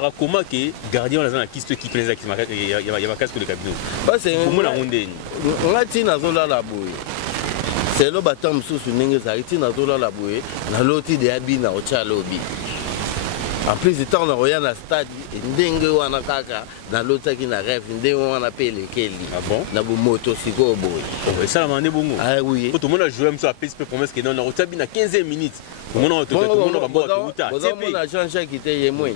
comprendre comment que gardien on a un kisto qui plaise qui marque il y a ma casque de cabine. Parce que comment la onde on a dit na zola la boue. C'est le batam sous ninge ça dit na zola la boue na loti de abina o chalobi. En plus, il tourne rien à stade, ndenge wana kaka, dans l'autre qui n'a rêve, ndenge wana pele keli. Ah bon? Na bu moto siko boy. Et ça la mande bongo. Ah oui. Tout le monde a joué même sur la PSP promesse que non, on a bien 15 minutes. Tout le monde a tout le monde va boire tout ça. Tout le monde a changé qui était yémoin.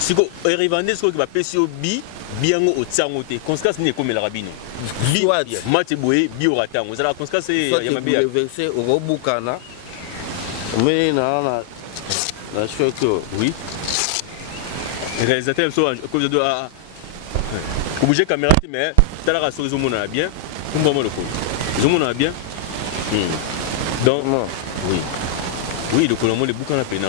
Siko revendre ce qui va PCO bi biango au tsangote. Conséquence ni comme la rabino. Bi match boy bi au ratango. Ça la conséquence c'est ya mabia. Le verset au robukana. Mais na je crois que oui. Les réalisateurs sont comme de à bouger caméra mais tu as la raison ils ont bien. Comment le coup. Ils ont bien. Donc oui. Oui, le colombo les boucan la peine.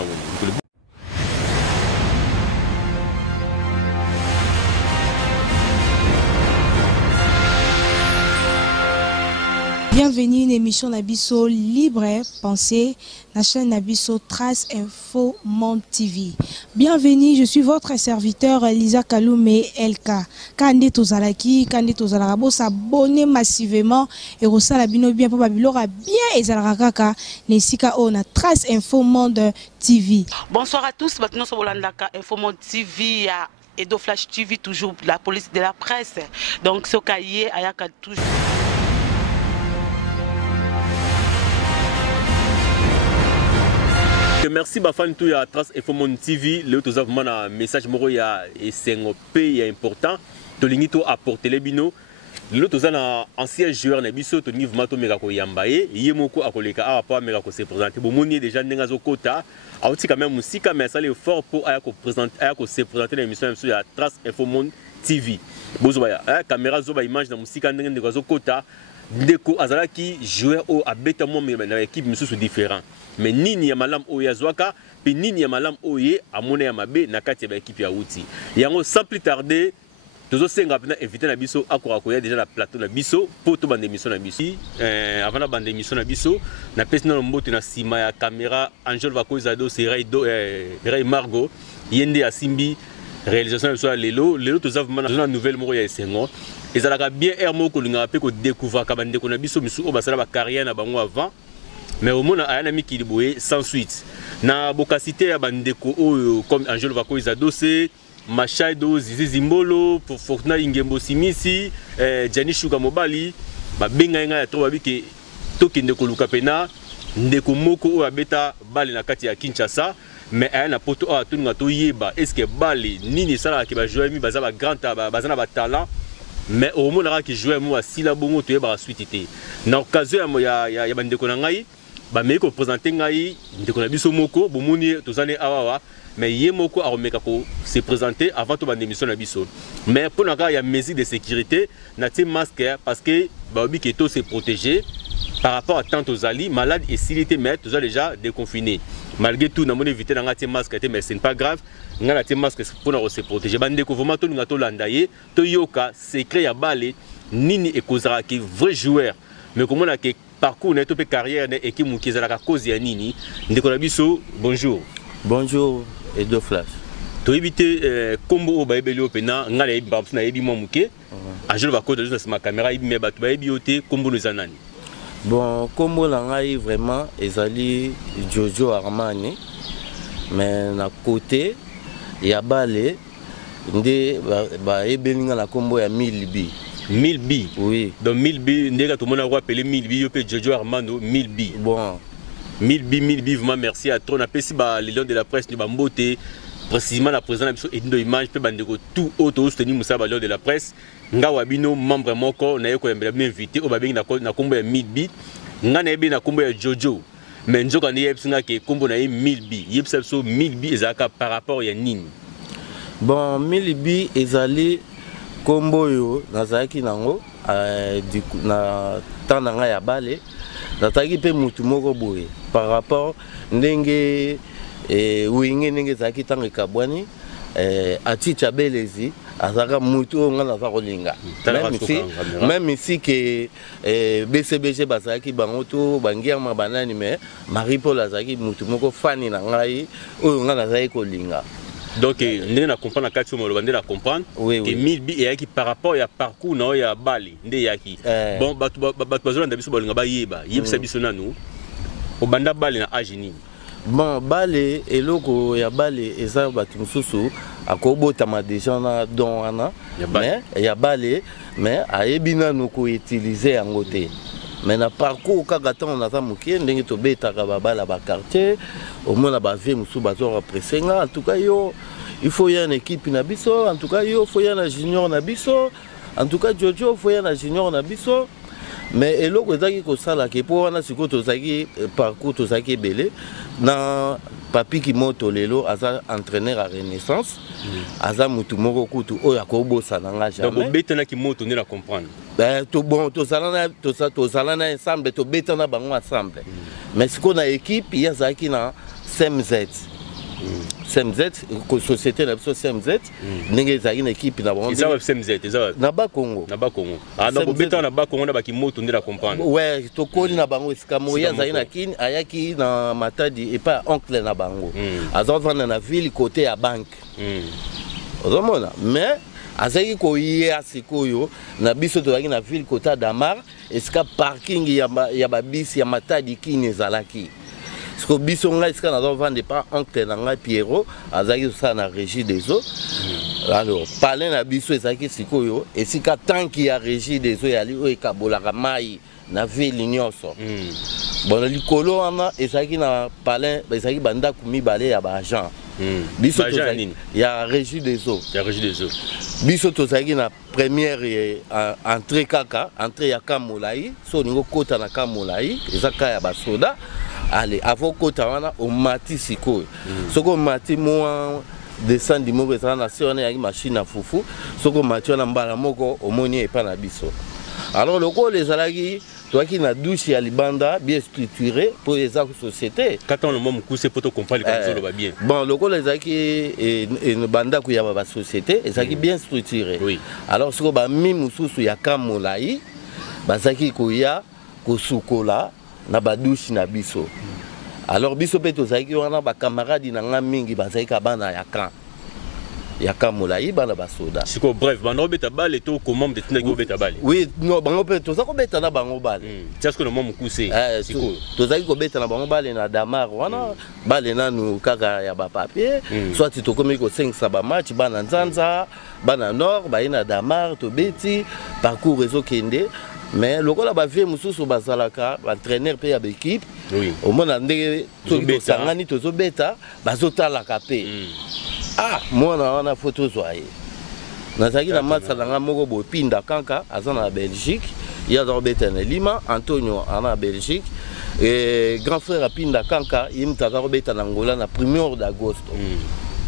Bienvenue à une émission Nabiso Libre Pensée, la chaîne Nabiso Trace Info Monde TV. Bienvenue, je suis votre serviteur Lisa Kaloumé LK. Kande Tozalaki, Kande Tozalabo, s'abonner massivement et Rosa Labino bien pour Babilora bien et Zalakaka, Nesika Ona Trace Info Monde TV. Bonsoir à tous, maintenant sur Bolandaka Info Monde TV. Edo Flash TV, toujours la police de la presse. Donc, ce cahier, Ayaka toujours. Merci Bafan tout ya Trace Info Monde TV. Le tout un message moro ya SNOP ya important. To lingi to apporter les bino. Le tout un ancien joueur na biso to niveau mato mega ko yambaye. Yemoko akoleka a pas mega ko se présenter. Bo moni déjà ndenga zo kota. A outi quand même musika mais ça le fort pour aya ko présenter aya ko se présenter l'émission ya Trace Info Monde TV. Bozo ya caméra zo ba image na musika ndenga zo kota. Ndeko azalaki joueur au abeta mo na équipe misusu différent. Mais nini ya malam oya zwaka pe nini ya malam oye amona ya mabe na kati ya équipe ya outi. Yango sans plus tarder tozo senga pena inviter na biso akora koya déjà na plateau na biso pour to bande émission na biso. Avant la bande émission na biso na pesi na mbote na sima ya caméra Angel Vakozado c'est Ray Margo yende ya Simbi réalisation sur lelo toza vraiment na nouvelle moro ya Sengo. Ezalaka bien air moko linga pe ko découvrir ka bande ko na biso misu o basala ba carrière na bango avant. Mais au monde a un ami qui est sans suite. Na bokasité ya bandeko comme Angel Vakozado c'est Machado Zizi Zimbolo pour Fortuna Ingembo Simisi Gianni Shuga Mobali ba benga nga ya to babi ke tokende ko luka pena ndeko moko o abeta bali na kati ya Kinshasa mais aya na poto a tunga to yeba est-ce que bali nini sala ki ba jouer mi baza ba grand bazana ba talent mais au monde ra ki jouer mo asila bongo to yeba suite té na occasion ya bandeko na ngai ba me ko présenter ngai ndeko na biso moko bomoni tozane awawa mais yé moko a remeka ko se présenter avant to bande émission na biso mais pour naka ya mesure de sécurité na ti masque parce que ba obi ke to se protéger par rapport à tant aux ali malade et s'il était mais tous déjà déconfiné malgré tout na mon éviter na ngati masque mais c'est pas grave ngala ti masque pour na se protéger bande ko vraiment to ngato landaye to yoka secret ya balé nini e kozara ki vrai joueur mais comment na ke parcours na to pe carrière na équipe qui ezala ka cause ya nini ndeko na biso bonjour. Bonjour Edo Flash. To éviter combo ba ebeli opena ngala yebi ba na yebi momuke Angel Vakozado na ma caméra yebi me batu ba yebi ote combo no zanani. Bon combo la ngai vraiment ezali Jojo Armani mais na côté ya balé ndé ba ebeli na combo ya 1000 bi. 1000 bi. Oui. Donc 1000 bi ndeka tout le monde a appelé 1000 bi yo pe Jojo Armando 1000 bi. Bon 1000 bi vraiment merci à trop na pesi ba les lions de la presse ni ba mbote précisément la président biso edindo image pe bandeko tout auto soutenir musa ba lions de la presse nga wabino membre moko na yeko yembela bien invité o ba bengi na kombo ya 1000 bi nga na yebi na kombo ya Jojo mais njoka ni yebsinga ke kombo na ye 1000 bi yebisa so 1000 bi ezaka par rapport ya nini. Bon 1000 bi ezali kombo yo nazaki nango na tanda nga ya bale nataki pe mutu moko boye par rapport ndenge winge ndenge zaki tanga kabwani aticha belezi azaka mutu nga na kolinga même ici que BCBG bazaki bango to bangia mabanani mais Marie Paul azaki mutu moko fani na ngai oyo nga nazaki kolinga Donc ndenge na comprendre kati mo lobande na comprendre que Milby et qui par rapport ya parcours na ya bali nde yaki bon batu bazolanda biso balinga bayeba yebisa biso nanu obanda bali na age nini. Bon bale eloko ya bale eza batu mususu akobotama déjà na don wana mais ya bale mais ayebi nanu ko utiliser yango te. Mais na parcours kaka tan on aza mokie ndenge tobetaka babala ba quartier au moins na ba vie musu bazora presenga. En tout cas yo il faut y une équipe na biso, en tout cas yo faut y na junior na biso, en tout cas Jojo faut y na junior na biso. Mais eloko ezaki ko sala ke po wana siko tozaki parcours tozaki belé na papi ki moto lelo aza entraîneur à Renaissance aza mutu moko kutu oyo akobosa na nga jamais. Donc betana ki moto ne la comprendre. Ben to bon to sala na ensemble to betana bango ensemble. Mais siko na équipe ya zaki na CMZ. CMZ société na biso CMZ ndenge ezali na équipe na bango. Ils ont CMZ, ils ont na ba Congo. Na ba Congo. Ah donc betana na ba Congo na ba ki moto ne la comprendre. Ouais, to koli na bango esika moya zali na kin ayaki na Matadi et pas oncle na bango. Azovana na ville côté ya banque. Ozomona mais azaki ko yia sikoyo na biso tozaki na ville côté Damar esika parking ya ba bis ya Matadi kini ezalaki. Parce que biso nga iska na vendre pas oncle na nga Pierrot azaki ça na régie des eaux. Alors parler na biso ezaki sikoyo esika tanki ya régie des eaux yali o ekabolaka mai na ville nyonso. Bon likolo wana ezaki na parler ezaki banda kumi balé ya ba agent. Biso tozaki ya régie des eaux. Ya régie des eaux. Biso tozaki na première entrée kaka entrée ya Kamolai so ningo kota na Kamolai ezaka ya ba soda. Allez, avant kota wana o mati sikoyo. Soko mati mo descendre mo bezana na sona ya machine à fufu. Soko mati wana mbala moko omoni epa na biso. Alors loko les alagi toi qui na douche ya libanda bien structuré pour les sociétés. Quand on le mot mukuse pour te comprendre le va bien. Bon loko les alagi et banda ku ya ba société ezaki bien structuré. Oui. Alors soko ba mi mususu ya Kamolai bazaki ko ya ko sukola na badouche na biso. Alors biso pe tozaki wana ba camarades na nga mingi bazaki bana ya Kamolai bana basoda. Siko bref bana beta balle to comment de tena go beta balle. Oui, non bango pe tozako beta na bango balle. C'est ce que le mot mukuse. Siko tozaki ko beta na bango balle na Damar wana balle na nu kaka ya ba papier. Soit to komi ko 5 ba match bana Nzanza, bana Nord, ba ina Damar to beti parcours réseau kende. Mais le gars vie mususu bazalaka entraîneur pe ya équipe au moins ndenge to sangani to zo beta bazotala kape moi na photo zoaye nazaki na match na moko bo pinda kanka azana na Belgique ya zo beta na Lima Antonio ana Belgique et grand frère a pinda kanka imtaka beta na Angola na 1er d'agosto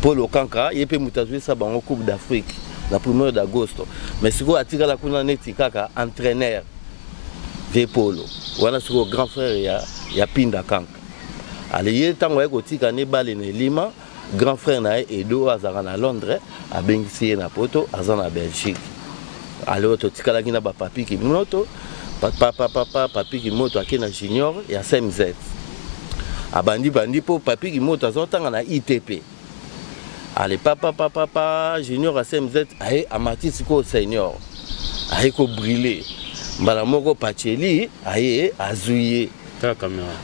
Polo kanka yepe mutazwe sa bango Coupe d'Afrique la 1er d'agosto. Mais si vous attirez la kuna neti kaka entraîneur de polo. Voilà ce grand frère ya pinda kanka. Allez y tango eko tika ne bale ne Lima, grand frère na Edo azara na Londres, a bengisi na poto azana Belgique. Allez to tika la kina ba papi ki moto, papi ki moto akena junior ya CMZ. Abandi bandi po papi ki moto azotanga na ITP. Allez, papa, junior à CMZ, aïe, amati siko senior, aïe, ko brûlé. Malamoko Pacheli, aïe, azouye.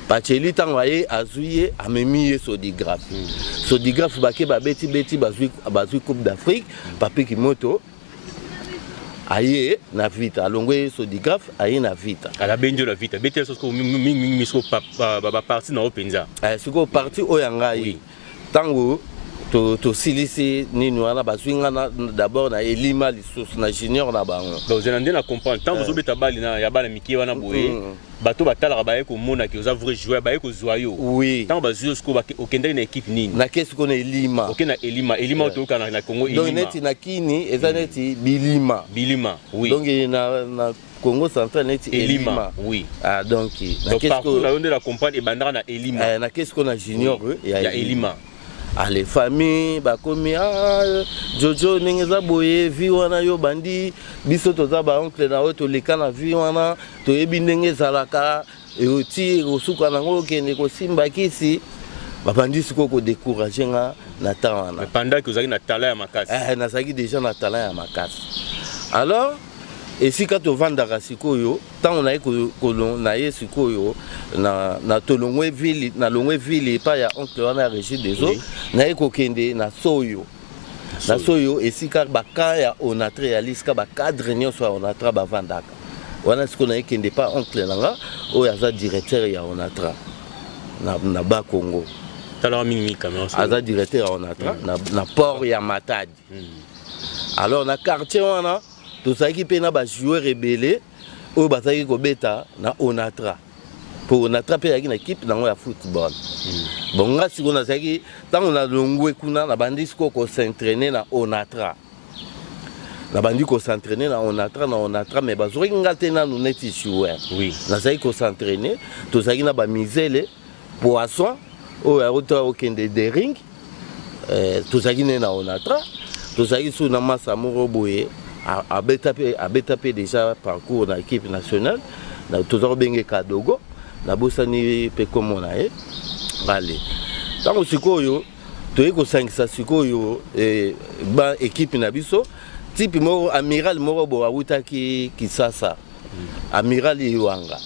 Pacheli, tango aïe, azouye, amemi sodigraphe. Sodigraphe, baki, beti, bazui Coupe d'Afrique, papi Kimoto, aïe, na vita. Alongwe sodigraphe, aïe, na vita. À la benjo la vita. Beti, sosko, miso, parti na openza. Aïe, siko, parti oyangaï. Tango, to silisi nini wana bazwinga d'abord na Elima lisusu na junior na bango. Donc je n'en comprendre tant vous obeta bali na ya bana miki wana boye bato batala ba ko mona ki oza vrai joueur ba ko zoyo. Oui. Tant bazuyo sko okenda na équipe nini. Na kesu ko na Elima. OK na Elima to ka na Congo Elima. Donc neti na kini eza neti Bilima. Oui. Donc na Congo central neti Elima. Oui. Ah donc na kesu ko na onde la comprendre e bandara na Elima. Na kesu ko na junior ya Elima. Allez, famille, bakomi Jojo ningeza boye vi wana yo bandi biso toza ba oncle na oto leka na vi wana to yebi ndenge zalaka e oti osuka nango kende ko simba kisi babandi siko ko décourager nga na temps mais pendant que vous avez na talent ya makasi nazaki déjà na talent ya makasi. Alors esika tovandaka sikoyo ntango naye naye sikoyo na tolongwe ville na longwe ville epai ya oncle wana ya Régie des Eaux naye kokende na soyo na soyo esika baka ya Onatra ya lisika bacadre nyonso ya Onatra bavandaka wana siko naye kende pa oncle nanga oyo aza directeur ya Onatra na ba Congo aza directeur ya Onatra na port ya Matadi. Alors na quartier wana tozalaki mpe na bajoueur rebele oyo bazalaki kobeta na Onatra po Onatra mpe yazalaki na équipe nango ya football. Bon nga sikoyo nazalaki ntango nalongwe kuna nabandi sikoyo kosentraîne na Onatra nabandi kosentraîne na Onatra mais bazwaki nga te nanu neti joueur nazalaki kosentraîne tozalaki na bamizele poisson oyo yauta okende de ring tozalaki ne na Onatra tozalaki so na masa moko boye abeta pe déjà parcours na équipe nationale na tozako benge Kadogo na bosani pe komona vale tango sikoyo toye kosangisa sikoyo ba équipe na biso type moko amiral moko bo awutaki Kisasa amiral Iwanga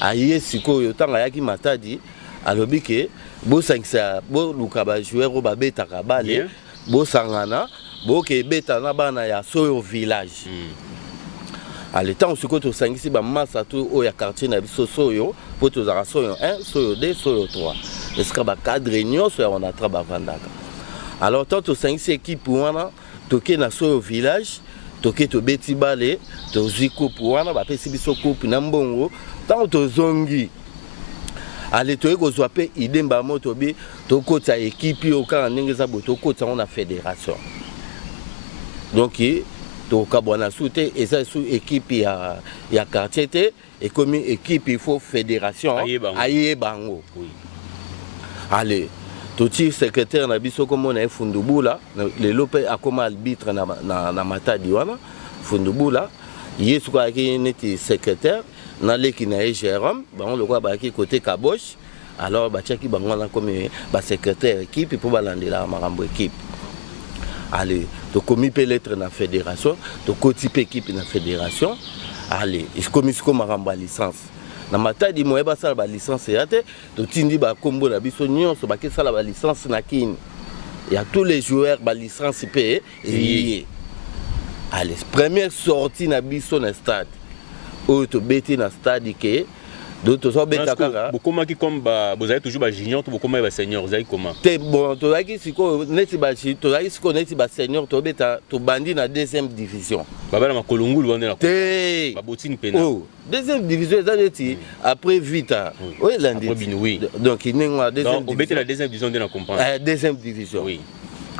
aye sikoyo tango ayaki Matadi alobi ke bosangisa bo luka ba joueur ba betaka bale bosangana boke beta na bana ya soyo village. Ale temps siko to sangisi ba massa to o ya quartier na biso soyo po to za soyo 1 soyo 2 soyo 3 eska ba cadre nyonso ya Onatra bavandaka. Alors tant to sangisi équipe wana toke na soyo village toke to beti bale to ziko wana ba pesi biso coupe na mbongo tant to zongi ale toye kozwa pe idemba moto bi to kota équipe yo ka ndenge za boto kota na fédération. Donc to kabwana soute et ça sous équipe ya quartier té et comme équipe il faut fédération aye bango. Allez to ti secrétaire na biso comme on a Fundubula le lope akoma arbitre na Matadi wana Fundubula yesu ko aki neti secrétaire na leki na Jérôme bango le quoi ba ki côté Kabosh alors ba tiaki bango na comme ba secrétaire équipe pour balandela makambo équipe. Allez, tu commis peut lettre na fédération, tu cotipe équipe na fédération. Allez, il commis comme maramba licence. Na Matadi moyeba sala ba licence yate, tu tindi ba kombo na biso nyonso ba ke sala ba licence na kin. Il y a tous les joueurs ba licence payé et allez, première sortie na biso na stade. O to beti na stade ke d'autres sont bêta kaka. Comment qui comme vous avez toujours ba junior, vous comment ba senior, vous avez comment? T'es bon, tu as qui siko neti ba tu as qui siko neti ba senior, tu bêta tu bandi na deuxième division. Baba na makolongulu bandi na. T'es ba botine pena. Oh, deuxième division ça neti après Vita. Oui, lundi. Oui. Donc il n'est pas deuxième division. On bêta la deuxième division de na comprendre. Deuxième division. Oui.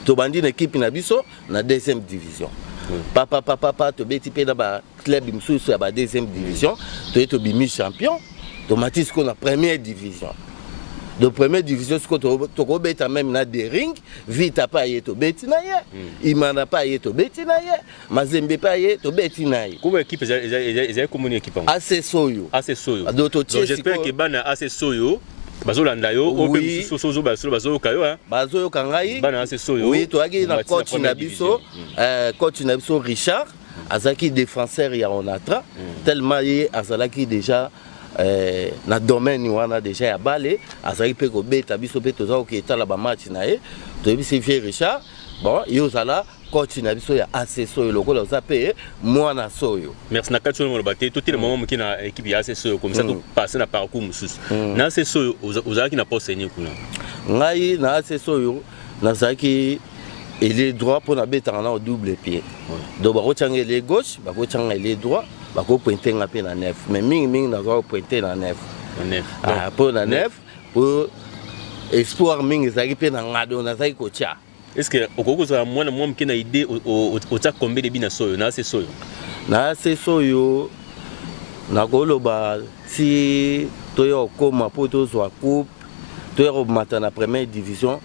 Tu bandi na équipe na biso na deuxième division. Papa tu bêti pe na ba club msusu ya ba deuxième division, tu es bimi champion. Automatique qu'on a première division. De première division, ce que tu as même na des rings, vite à pas y être bêti na ye, Imana pas y être bêti na ye, Mazembe pas y être bêti na ye. Comment équipe ils ont comme une équipe? Assez soyo. Assez soyo. Donc j'espère que bana assez soyo. Bazolanda yo, oui. Soso bazo kayo hein. Bazo kangai. Bana assez soyo. Oui, tu as gagné na coach na biso, Richard, azaki défenseur ya Onatra, tellement y azalaki déjà na domaine wana déjà ya balé azali pe ko beta biso pe toza ko etala ba match na ye to bisi Vieux Richard bon yo zala coach na biso ya AC Soyo lokola za pe mwana Soyo. Merci na katso mo baté tout le moment qui na équipe ya AC Soyo comme ça tout passer na parcours mususu na AC Soyo ozalaki na poste ni kuna ngai na AC Soyo nazaki il est droit pour na beta na au double pied donc ba ko tanga les gauche ba ko tanga les droit ba ko pointer na pe na neuf mais mingi na ko pointer na neuf ah pour na neuf pour espoir mingi zaki pe na ngado na zaki ko tia. Est-ce que okoko za mwana mwa mkena idée au ta combien de bina Soyo na c'est Soyo na c'est Soyo na koloba si toyo koma po to zo coupe toyo mata na première division.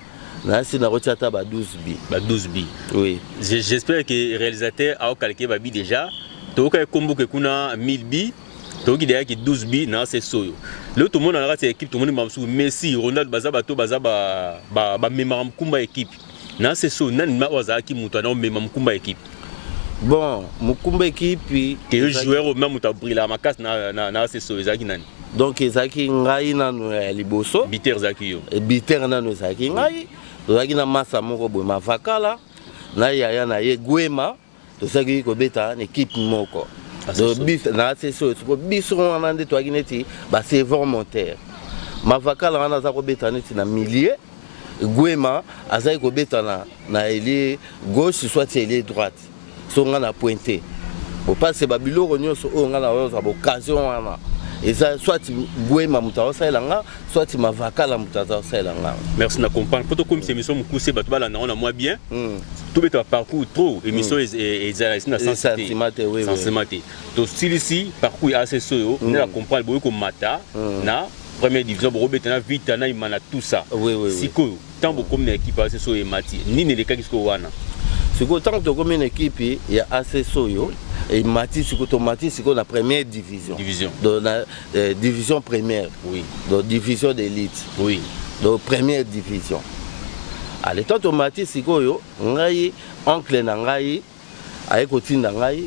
Là, c'est dans 12 bi. 12 bi. Oui. J'espère que le réalisateur a calqué babi déjà. Tu as combo que kuna 1000 bi. toki derrière qui 12 bi na c'est soyo le tout le monde a équipe tout le monde mamsou Messi Ronaldo bazabato bazaba ba memam kumba équipe na c'est so nan ma wazaki muto na memam kumba équipe bon mukumba équipe que joueur au même muto brilla makas na c'est so ezaki nani donc ezaki ngai nanu liboso biter zaki yo biter nanu ezaki ngai tozaki na masa moko boye mavakala na yaya na ye Guema tozaki kobeta na équipe moko bis na c'est so biso wana nde toaki neti ba serveur monteur mavakala wana za kobeta neti na milieu Guema azaki kobeta na ailier gauche soit ailier droite so nga na pointé bo passe ba biloko nyonso o nga na oza occasion wana eza soit Guema mutaosa elanga soit mavakala mutaosa elanga. Merci na comprendre poto comme c'est émission mukuse bato bala na on a moi bien tout beta parcours trop émission ezala na sensibilité to style ici parcours assez soyo on a comprendre boyo ko mata na première division robeta na vite na imana tout ça siko tambo comme na équipe assez soyo mati nini le kakisko wana siko tant to comme une équipe ya assez soyo et mati siko to mati siko na première division dans la division première oui dans division d'élite oui dans première division à l'état to mati siko yo ngai oncle na ngai ay kotinda ngai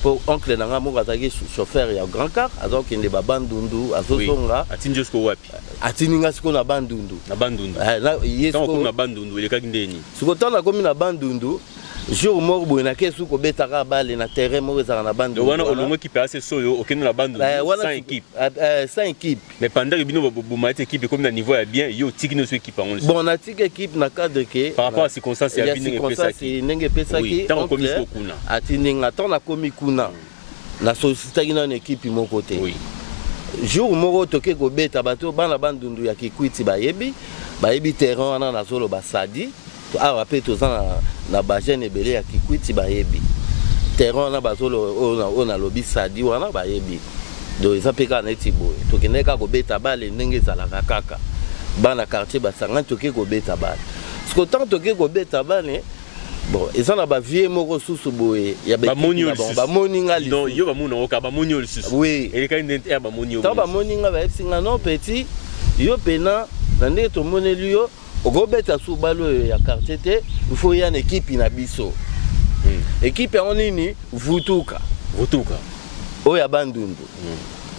pour oncle na ngai mo kataki chauffeur ya grand car donc inde ba bandundu azosonga atinjo sko wapi atininga siko na bandundu na yesko na bandundu ile kaki ndeni siko tana komi na bandundu jour mort boy na kesu ko betaka balle na terrain mo ezaka na bandundu wana olongo ki passe soyo okende na bandundu sans équipe mais pendant que bino bomate équipe comme na niveau ya bien yo tikino so équipe en bon na tik équipe na cadre que par rapport à circonstances ya bino pesaki ndenge pesaki tant komi kuna atininga tant na komi kuna na société na équipe mo côté oui jour moko toke ko beta bato bana bandundu ya kikwiti bayebi terrain wana na zolo basadi awa pe toza na bajene ebele ya kikwiti bayebi terrain wana bazolo ona lobi sadi wana bayebi do eza pe kaka neti boye tokende kaka kobeta bale ndenge ezalaka kaka bana quartier basanga toke kobeta bale siko tant toke kobeta bale bon eza na bavie moko susu boye ya bamoninga donc yo bamona oka bamoni lisusu oui eleka ndente ya bamoni yo bamoninga baesinga non petit yo pena na ndenge tomoneli yo okobeta su balo ya quartier te il faut y a une équipe na biso équipe en nini vutuka oya bandundu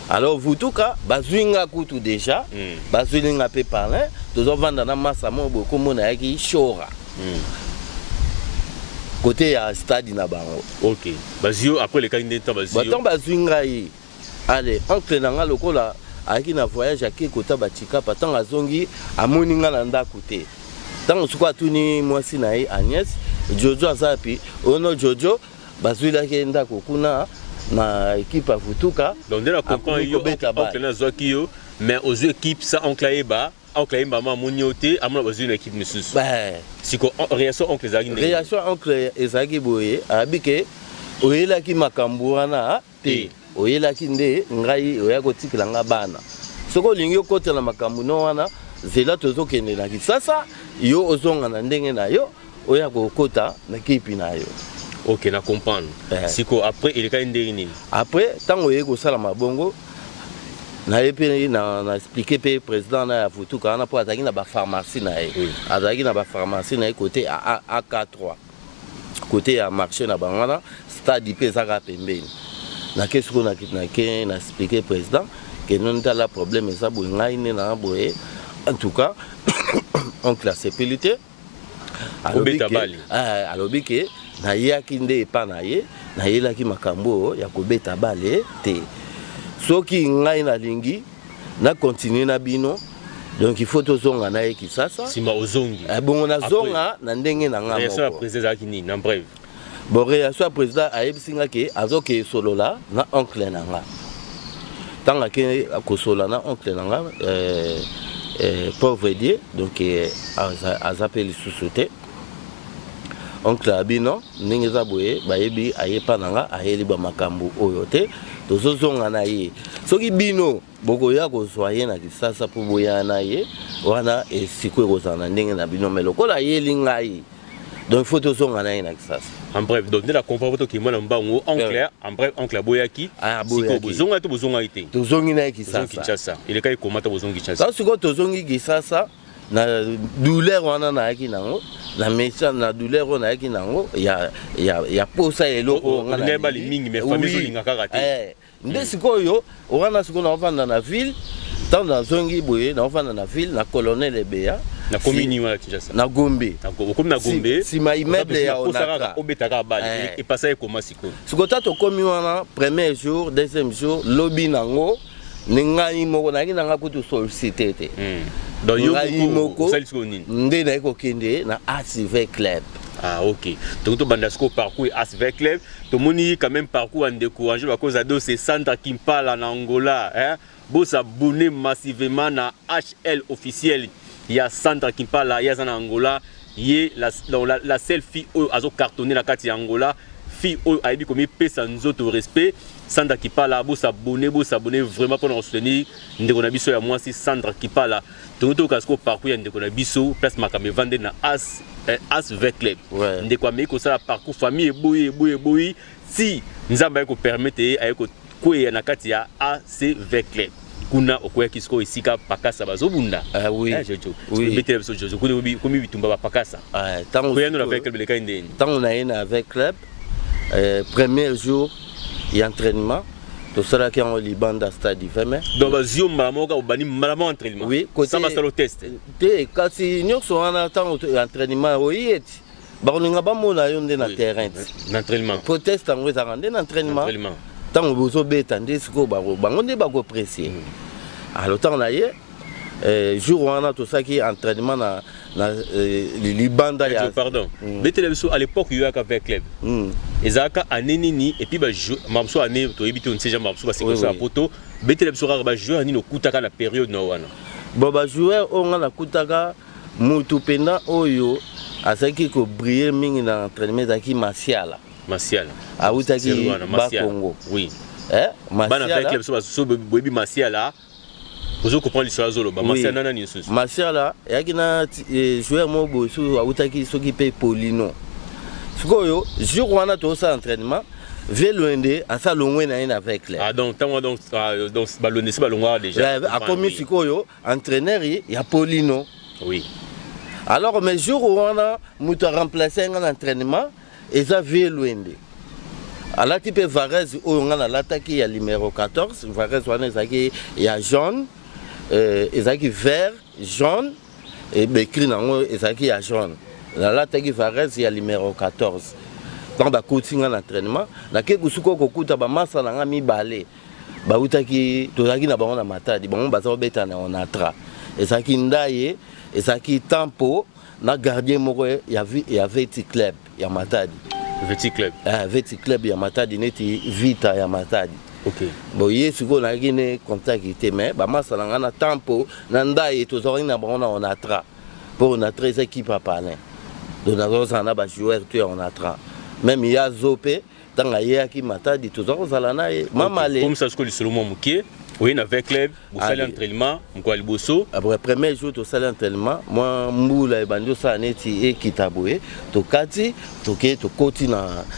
alors vutuka bazwinga kutu déjà bazwinga pe parler tozo vanda na masa mo boko mona yaki shora côté ya stade na bango OK bazio après le kande temps bazio baton bazwinga yi allez oncle nanga lokola aki na voyage aki kota batika patang azongi amoninga na ndako te tant sukwa tuni mwasi na ye Agnès Jojo azapi ono Jojo bazwila ke ndako kuna na équipe à Vutuka donc de la comprend yo oncle na zoki yo mais aux équipes ça oncle Eba maman monioté amona bazwi na équipe mususu siko réaction oncle Ezagi boye abike oyela ki makambo wana te oyela ki nde ngai oya kotikela nga bana soko olingi okotela makambo no wana zela tozokende na kisasa yo ozonga na ndenge na yo oya kokota na kipi na yo. OK na comprendre siko après eleka ndenge nini après tango oye kosala mabongo na epe na expliquer pe président na ya Vutuka na po azaki na ba pharmacie na ye azaki na ba pharmacie na ye côté à AK3 côté ya marché na bangana stade pe zaka pembeni na kesu ko na expliquer président que non tala problème ça bo ngai ne na boye en tout cas on classe pénalité alobi ke na yaki nde epa na ye na yelaki makambo ya kobeta bale te soki ngai na lingi na continuer na bino donc il faut tozonga na ye kisasa sima ozongi bon na zonga na ndenge na nga moko réaction président kini na bref bon réaction président ayebisinga ke azoke solola na oncle na nga tanga ke akosola na oncle na nga pauvre Dieu donc azapeli susute oncle abino ndenge za boye bayebi ayepa nanga ayeli ba makambo oyo te tozozonga na ye soki bino bokoya kozwa ye na kisasa po boya na ye wana esiko ekozala na ndenge na bino me lokola ayeli ngai donc il faut tozonga na ina kisasa. En bref, donc de la comprendre que moi en clair, en bref, oncle Boyaki, siko bozonga to bozonga ite. Tozongi na kisasa. Kinshasa. Il est kai komata bozongi Kinshasa. Ça siko tozongi kisasa na douleur wana na yaki nango, na méchant na douleur wana yaki nango, ya posa eloko ngana. Ne bali mingi mais famille zolinga kaka te. Nde siko yo, wana siko na ofanda na ville, tant na zongi boye na ofanda na ville na colonel Ebea. Na commune wala Kinshasa. Na Gombe. Comme na Gombe. Si ma immeuble ya onaka. Obetaka bali et passer comment siko. Siko tato komi wana premier jour, deuxième jour, lobby nango ningai moko na ki nanga kutu sollicité te. Donc yo moko salisiko nini? Nde na ko kende na ASV Club. Ah ok. Donc to bandasco parcours ASV Club, to moni quand même parcours en décourager à cause de ces centres qui parlent en Angola, hein. Bo s'abonner massivement na HL officiel. Il y a Sandra qui parle là, il y a en Angola, il y a la seule fille qui a cartonné la carte Angola, fille qui a dit comme il paie sans autre respect. Sandra qui parle là, vous s'abonner vraiment pour nous soutenir. Nous avons besoin de moi si Sandra qui parle là. Donc nous avons parcours, nous avons besoin place ma cam vendre na ASV Club. Nous avons besoin de parcours famille boui si nous avons permettre à quoi na carte ya ASV Club. Kuna okoya kisko isika pakasa bazobunda. Ah oui. Oui. Mettez le sojo. Comme bitumba ba pakasa. Tant on a avec le kainde. Tant on a une avec club premier jour il entraînement. Tout cela qui en Liban dans stade vraiment. Donc bazio malamoka obani malamo entraînement. Oui, ça va le test. Te kasi nyonso wana tant entraînement oyeti. Ba on ngaba mona yonde na terrain. L'entraînement. Proteste en vous arrender l'entraînement. Tant on vous obéit en disco bango nde ba go apprécier. Alors tant na ye jour on a tout ça qui entraînement na libanda ya pardon. Betelebso à l'époque il y a avec club. Ezaka anenini et puis ba mabso ané to ebité on sait jamais mabso ba c'est comme ça poto betelebso ba joueur ani no kutaka la période na wana. Bon ba joueur on a kutaka mutu penda oyo asaki ko briller mingi na entraînement zaki Martial. Martial. Ah oui taki ba Congo. Oui. Martial. Bana avec club so bobi Martial là. Vous comprenez l'histoire zolo ba Martial nana ni susu. Martial là yaki na joueur mo bosu awutaki soki pe Polino. Sikoyo jour wana to sa entraînement Veloende asa longwe na ina avec club. Ah donc ballonné c'est ballonwa déjà. A commis sikoyo entraîneur ya Polino. Oui. Alors mais jour où on a mutu remplacer un entraînement et ça Veloende. À la type Varese où on a l'attaqué ya numéro 14, Varese wana ezaki ya jaune, ezaki vert, jaune et bécri nango ezaki ya jaune. L'attaqué Varese ya numéro 14. Quand ba coaching en entraînement, na ke kusuko kokuta ba masa na nga mibale. Ba utaki tozaki na bango na matadi, bango bazo beta na onatra. Ezaki ndaye, ezaki tempo na gardien moko ya Veti Club ya Matadi. Veti Club. Veti Club ya Matadi neti Vita ya Matadi. OK. Bon yesuko na gine contact ite mais ba masa na nga na tempo na ndaye tozaki na bango na onatra. Pour onatra ez équipe à palin. Donc na ba joueur tu onatra. Même il y a Zopé, dans la Yaki Matadi, tout ça, vous allez naïe. Comme ça, ce que le Solomon Mouké, oui, avec club, vous allez l'entraînement, vous allez bosso. Après premier jour, tu allez l'entraînement, moi, Moula et Bandio, ça n'est et Kitaboué, tu kati, tu continues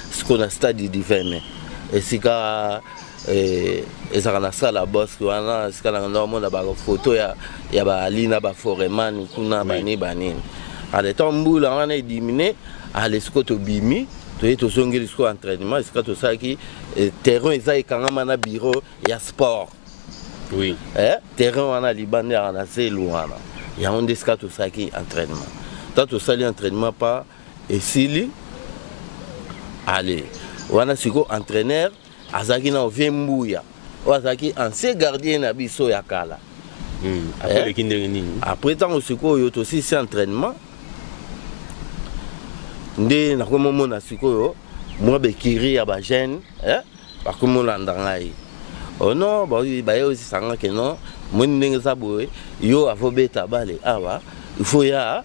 ce qu'on a stade du verme. Et si ka, et ça a ça la bosse, tu as ce qu'on a normalement la photo, il y a Alina, Foreman, Kuna, Bani, Banin. À l'état, Moula, on a diminué, à l'escote Bimi. Tu es au entraînement, c'est tout ça qui terrain est quand même un bureau, il y a sport. Oui. Terrain on a Libanais, on a Zélouana. Il y a un disque tout ça qui entraînement. Tant tout ça l'entraînement pas et s'il allez, on a siko entraîneur, azaki na Vembouya. O azaki ancien gardien na biso ya kala. Après le kindeni. Après tant siko yo aussi c'est entraînement. Nde nakomona sikoyo moi bekiri ya ba jeune bakomona ndangai oh non ba yo aussi sanga ke non moni ndenge saboe yo avobeta bale awa il faut ya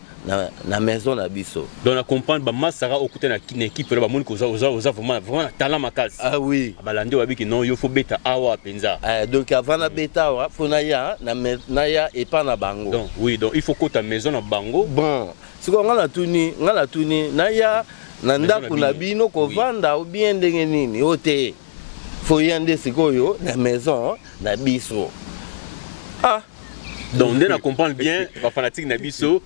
na maison na biso. Donc on comprend ba masara okuta na équipe là ba moni ko za vraiment talent makasi. Ah oui. Balandi wabi ki non yo faut beta awa penza. Donc avant na beta awa faut na ya et pas na bango. Donc oui, donc il faut que ta maison na bango. Bon, si on ngala tuni na ya na ndako na bino ko vanda ou bien ndenge nini ote. Faut yande sikoyo na maison na biso. Ah. Donc on comprend bien les fanatiques na biso.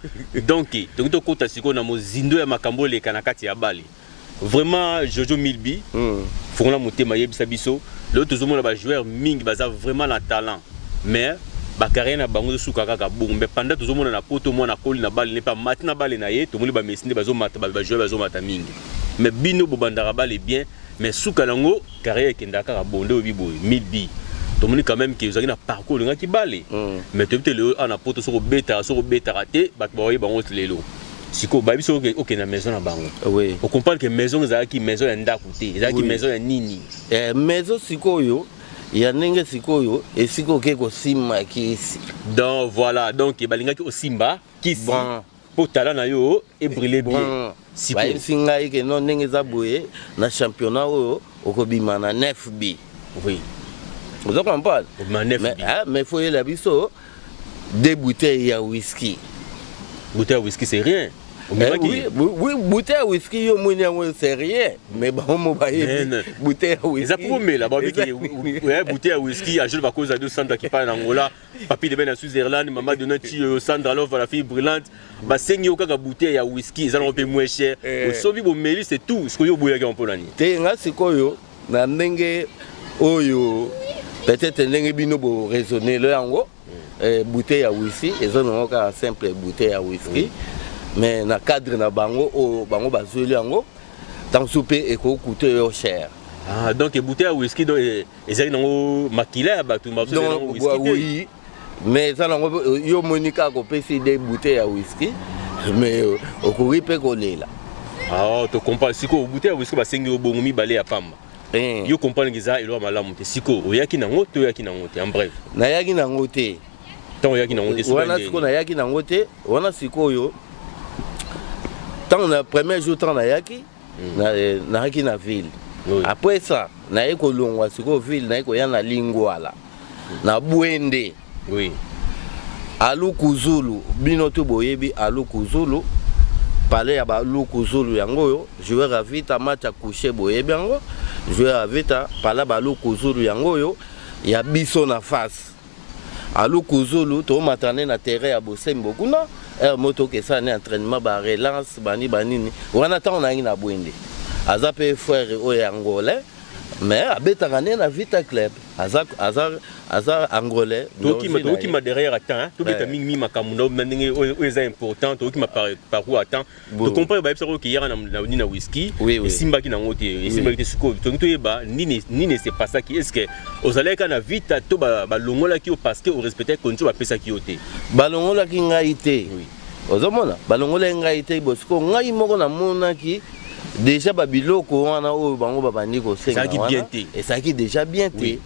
Donc to kota siko na mozindo ya makambo le kanakati ya bali. Vraiment Jojo Milby. Faut na motema yebisa biso. Le tout monde ba joueur ming baza vraiment la talent. Mais ba carrière na bango suka kaka bon mais pendant tout monde na poto mo na koli na bali ne pas matina bali na ye to moni ba mesinde bazo mata ba joueur bazo mata ming. Mais bino bo bandara bali bien mais suka nango carrière kendaka ka bonde obi boy Milby. Tout le monde quand même qui vous a un parcours de qui balé. Mais tu peux le en apporter sur bêta raté, bah boy bah on se les lots. Si quoi bah bisou ok na maison na bango. Oui. On comprend que maison za qui maison en d'akoté, za qui maison en nini. Maison sikoyo, ya nenge sikoyo et siko keko simba kisi. Donc voilà, donc balinga ki o simba kisi. Pour talent na yo et brûler bien. Si quoi singa ke non nenge za boye na championnat o okobima na 9B. Oui. Vous comprenez? Mais il faut y aller des bouteilles à whisky. Bouteille à whisky, c'est rien. Oui, bouteille à whisky, c'est rien. Mais bon, bouteille à whisky. Ça promet là-bas, bouteille à whisky, à Jules Vacosa de Sandra qui parle en Angola, papi de Ben à Switzerland, maman de notre Sandra Love, la fille brûlante. Bah, c'est une bouteille à whisky, ils allons payer moins cher. Au sauvi, c'est tout. Ce que vous voulez en Pologne. C'est quoi, na ndenge oyo. Peut-être que bino bo raisonner le yango bouteille à whisky et ça non ka simple bouteille à whisky mais na cadre na bango o bango bazoli yango tant souper et ko coûter cher. Ah donc bouteille à whisky donc ezali nango makila ba tout mabso nango whisky. Oui mais ça nango yo monika ko pesi des bouteilles à whisky mais au kouri pe ko lela. Ah tu comprends siko bouteille à whisky ba sengi obongo mi balé ya pamba. Yo comprends que ça elo malamu te siko oyaki nango to yaki nango te en bref na yaki nango te tant oyaki nango te wana siko na yaki nango te wana siko yo tant na premier jour tant na yaki na yaki na ville après ça na yeko longwa siko ville na yeko ya na lingwala na bwende oui alukuzulu bino to boyebi alukuzulu parler à Baluku Zulu yango joueur à vita match à coucher boyebi yango joueur à vita parler Baluku Zulu yango yo ya biso na face Aluku Zulu to matane na terrain ya Bosembo kuna moto ke ça ne entraînement ba relance bani banini wana ta on a na bwende azape frère o angolais mais abeta gané na vita club azar angolais to qui m'a derrière attend to beta mingi makamuna ndenge oza important to qui m'a parcours attend to comprendre ba ça que hier na whisky et simba ki na ngote et simba ki siko to yeba nini c'est pas ça qui est-ce que ozaleka na vita to ba longola ki parce que au respecter condition ba pesa ki yote ba longola ki ngaite ozomona ba longola ngaite bosiko ngai moko na mona ki déjà babiloko wana o bango babandi ko senga wana et ça qui déjà bien té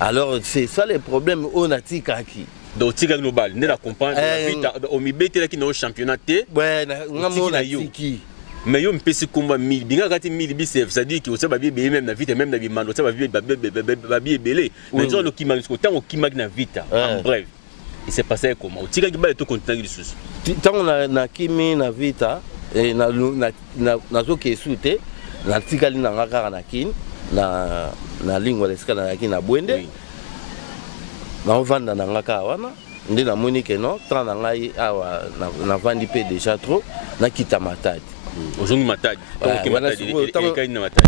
alors c'est ça le problème on a tikaki donc tika global ne la comprendre vite au mibete là qui no championnat té ouais ngamo na tiki mais yo mpesi komba 1000 binga kati 1000 bisef ça dit que on va bien même na vite même na bimando ça va bien belé mais genre le kimag ko tant au kimag na vite en bref il s'est passé comment tika ki ba to continent du sous tant on na kimi na vita et na zo ke soute na tikali na ngaka na kin na lingwa leska na kin na bwende na vanda na ngaka wana ndi na monique no tant na ngai awa na vandi pe déjà trop na kita matadi ozongi matadi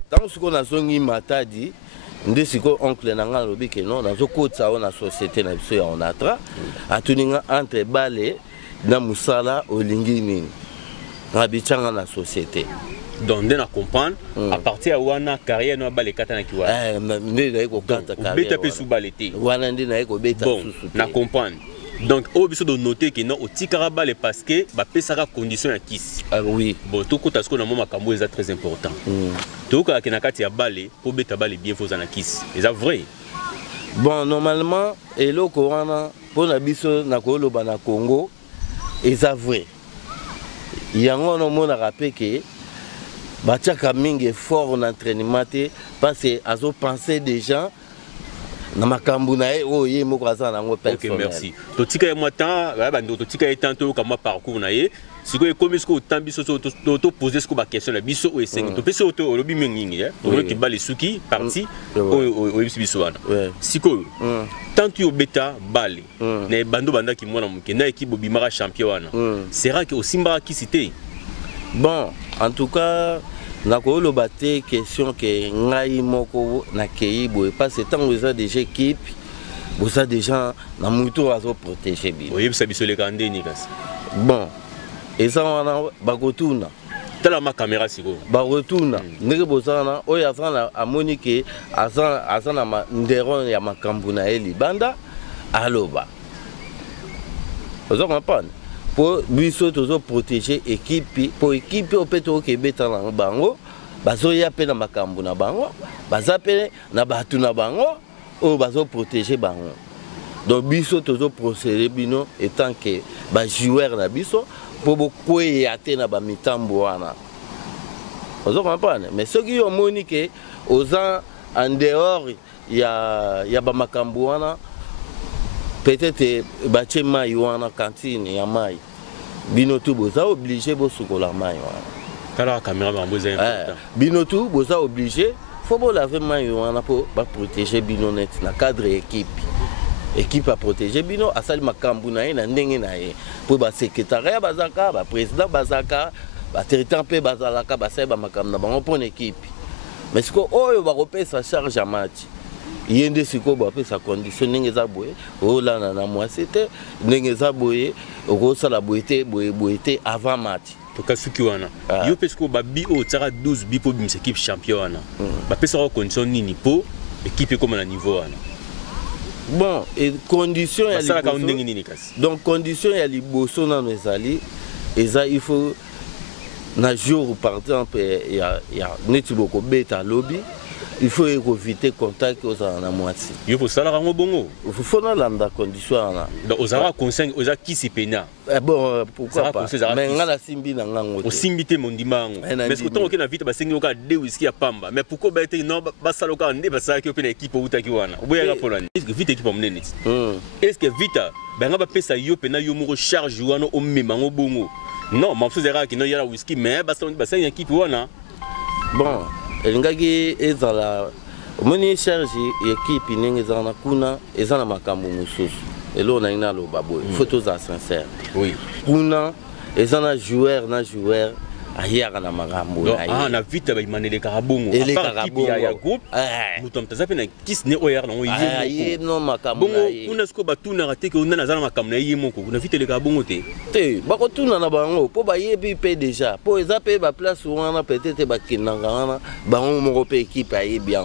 tant suko na zongi matadi ndi siko oncle na nga lobi ke no na zo kotsa na société na biso ya onatra atuninga entre balé na musala olingi nini Rabichanga la société. Donc, on comprend à partir de wana carrière no balé katana ki wa. Ndé ko kata carrière. Beta pe sous balete. Wana ndé na ko beta sous. Bon, na comprendre. Donc, au biso de noter que non au tikara balé parce que ba pesaka condition ya kiss. Ah oui. Bon, to ko tasko na moma kambo est très important. To ko ka na kati ya balé pour beta balé bien faut na kiss. C'est vrai. Bon, normalement eloko wana pour na biso na ko loba na Congo eza vrai yango namonaka mpe ke batiaka mingi effort na entraînement te parce que azopense déjà na makambo na ye oyo ye moko aza nango personnel. Ok, merci. Totika ye mwa temps, totika ye temps to kama parcours na ye. Sikoyo ekomi siko otan biso to poser siko ba question na biso o esengi. To pese oto olobi mingi hein. To ki ba les suki parti o biso wana. Sikoyo. Tant tu obeta bale. Na bando banda ki mwana muke na équipe bimara champion wana. Sera que osimba ki cité. Bon, en tout cas nakoloba te question ke ngai moko na kei boye parce que tant vous avez déjà équipe vous avez déjà na muto azo protéger bien. Oui, ça biso le kande ni kasi. Bon, et ça wana bakotuna. Tala ma caméra siko. Bakotuna. Ndenge bozana oyo azana amoni ke azana ma ndero ya makambu na eli banda aloba. Vous comprenez? Pour biso tozo protéger équipe pour équipe opeto ke beta na bango bazo ya pe na makambu na bango baza pe na batu na bango o bazo protéger bango donc biso tozo procéder bino étant que ba joueur na biso pour beaucoup yaté na ba mitambo wana ozo comprendre mais ce qui omoni ke oza en dehors ya ba makambu wana peut-être bache mai wana cantine ya mai bino tu boza obligé bo sukola mai wana tala caméra ba mboza important bino tu boza obligé faut bo laver mai wana pour ba protéger bino net na cadre équipe a protéger bino asali makambu na ye na ndenge na ye pour ba secrétaire bazaka ba président bazaka ba territoire pe bazalaka ba sai ba makambu na bango pour équipe mais ce que oyo ba repesa charge à match yende siko ba pesa condition ndenge za boye olana na mwasi te ndenge za boye okosala boyete boyete avant match to kasuki wana yo pesiko ba bi o tsara 12 bi po bimse équipe champion wana ba pesa ko condition nini po équipe comme na niveau wana bon et condition ya liboso ka ndenge nini kasi donc condition ya liboso na ezali eza il faut na jour par exemple ya neti boko beta lobby il faut éviter contact aux na moitié. Il faut ça la rango bongo. Il faut na landa condition na. Donc aux ara conseil aux qui se pena. Bon pourquoi pas. Mais ngala simbi na ngango. Au simbité mondimango. Mais ce que tant que na vite ba sengi oka de whisky ya pamba. Mais pourquoi ba été non ba saloka nde ba sala ki opena équipe utaki wana. Oboya la polani. Est-ce que vite équipe monene? Est-ce que vite ba ngaba pesa yo pena yo moko charge wana o memango bongo. Non, ma chose era ki no yala whisky mais ba sengi équipe wana. Bon elingaki ezala moni charge équipe ndenge ezana kuna ezana makambo mosusu elo na ina loba boy photos à sincère oui kuna ezana joueur ayaka na makambo na vite ba imanele karabongo ya groupe muto mtazape na kis ne oyar na ye no makambo bongo kuna sko batuna rate ke ona zana makambo na ye moko kuna vite le karabongo te bakotuna na bango po ba yebi pe déjà po eza pe ba place wana peut-être ba kinanga wana bango moko pe équipe aye bien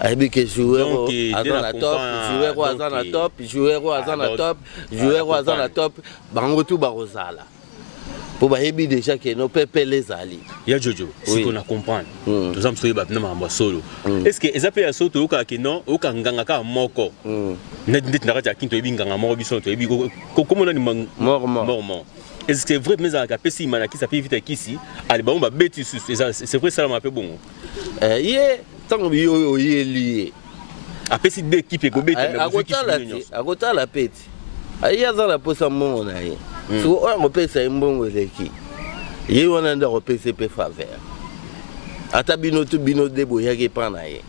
ayebi ke joueur azana top joueur azana top joueur azana top joueur azana top bango tu barozala pour bayebi déjà que nos pépé les ali ya jojo si on a comprendre tous am soyeba na mamba solo est-ce que ezape ya soto oka ke non oka nganga ka moko net na kati ya kinto ebi nganga moko biso to ebi comment on a mort est-ce que vrai mais aka pesi mana ki ça peut vite kisi ali ba on ba beti c'est vrai ça m'a fait bon ye tango yo lié a pesi deux équipes go beti mais agota la peti aya za la posa mongo na ye so on pesa mbongo leki ye wana nda ko pesa pe faveur ata bino debo yaki pana ye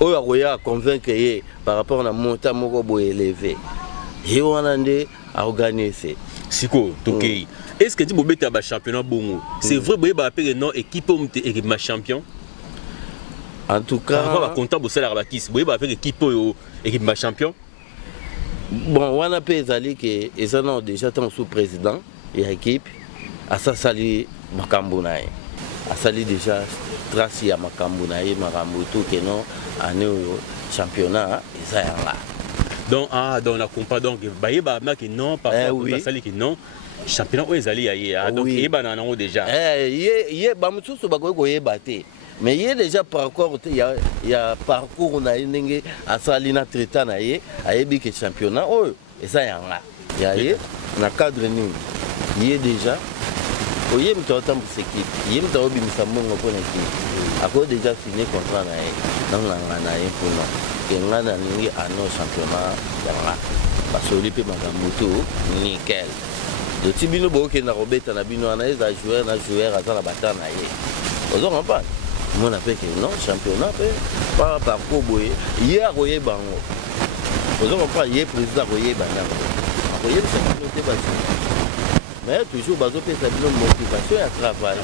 oyo akoya convaincre ye par rapport na montant moko bo élevé ye wana nde a organiser siko tokei est-ce que tu bo beta ba championnat bongo c'est vrai boye ba appeler non équipe équipe ma champion en tout cas on va comptable salaire ba kis boye ba appeler équipe équipe ma champion. Bon, on a pesé que ils ont déjà tant sous président et équipe à ça sali Makambunaï. À sali déjà traci à Makambunaï, Marambutu que non année au championnat et ça là. Donc donc on a compris donc baïba que non par rapport à sali que non championnat où ils allaient ailleurs donc il ba nango déjà. Yé ba mutusu ba ko yebate. Mais il y a déjà parcours, il y a parcours on a une à Salina Tritana et à Ebik championnat. Oh, et ça y en a. ya ye na cadre nini ye déjà oye mtu atambisa équipe ye mtu obimisa mbongo mpona équipe ako déjà signé contrat na ye nanganga na ye mpona ke nga na ningi ano championnat yanga basoli mpe makambo to nickel doti bino bookenda kobeta na bino wana eza joueur na joueur aza na bata na ye ozonga mpana mona mpe ke non championnat mpe pa parcours boye ye akoyeba yango ozonga mpana ye président akoyeba nango akoyebisa bino te basi mais toujours bazopesa bino motivation ya travail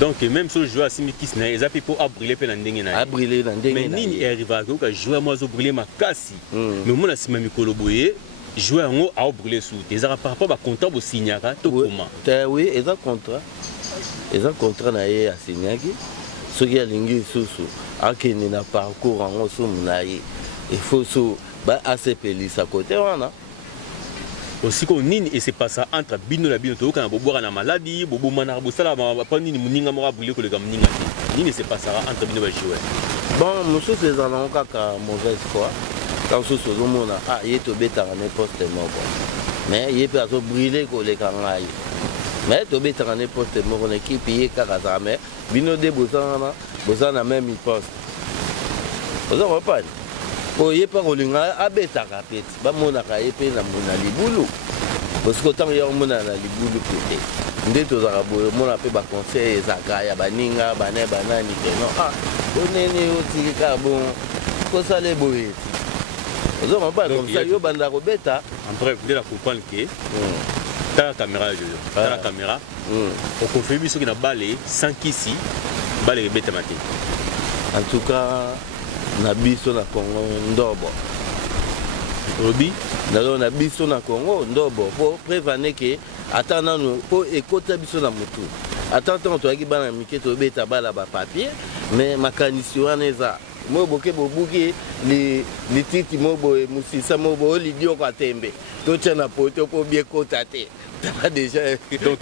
donc même ce joueur asimi kisi na eza mpe mpo abriller mpe na ndenge na ye abriller na ndenge mais nini arrivaka oyoka joueur mo azobriller makasi mais omona nsima mikolo boye joueur yango aobriller su te ezaka par rapport bacontrat bosignaka to koma oui eza contrat na ye asignaki soki alingi lisusu akende na parcours yango somu na ye ifo so asepelisa kote wana aussi ko nini et c'est pas ça entre bino na bino to kana bobora na maladie bobomana bosala pa nini muninga mo abrile ko le gamuninga nini c'est pas ça entre bino ba joueur bon monsieur c'est dans un cas mauvaise foi quand ce soit mona ye to beta na poste moko mais ye peut azo briller ko le kangai mais to beta na poste moko na équipe ye kaka za mais bino de bosana même poste ozo repart oye pa kolinga abetaka peti bamonaka ye mpe na mona libulu parce que ntango ya omona na libulu pete nde tozaka boye omona mpe baconseil ezaka ya baninga banani te non onene otiki kaka bon kosala boye ozoma mpa comme ça yo banda kobeta en bref nde na comprendre ke tala caméra ya jojo tala caméra okonfirme biso ki na bale sans kisi bale ebetama te en tout cas na biso na Congo ndobo obi na biso na Congo ndobo po prévane ke ata nanu po ekota biso na mutu ata ntango toyaki bana mike tobeta bala ba papier mais makanisi wana eza moboke bobuki lititi mobo musisa mobo olidioko atembe totia na poto po bien kota te déjà donc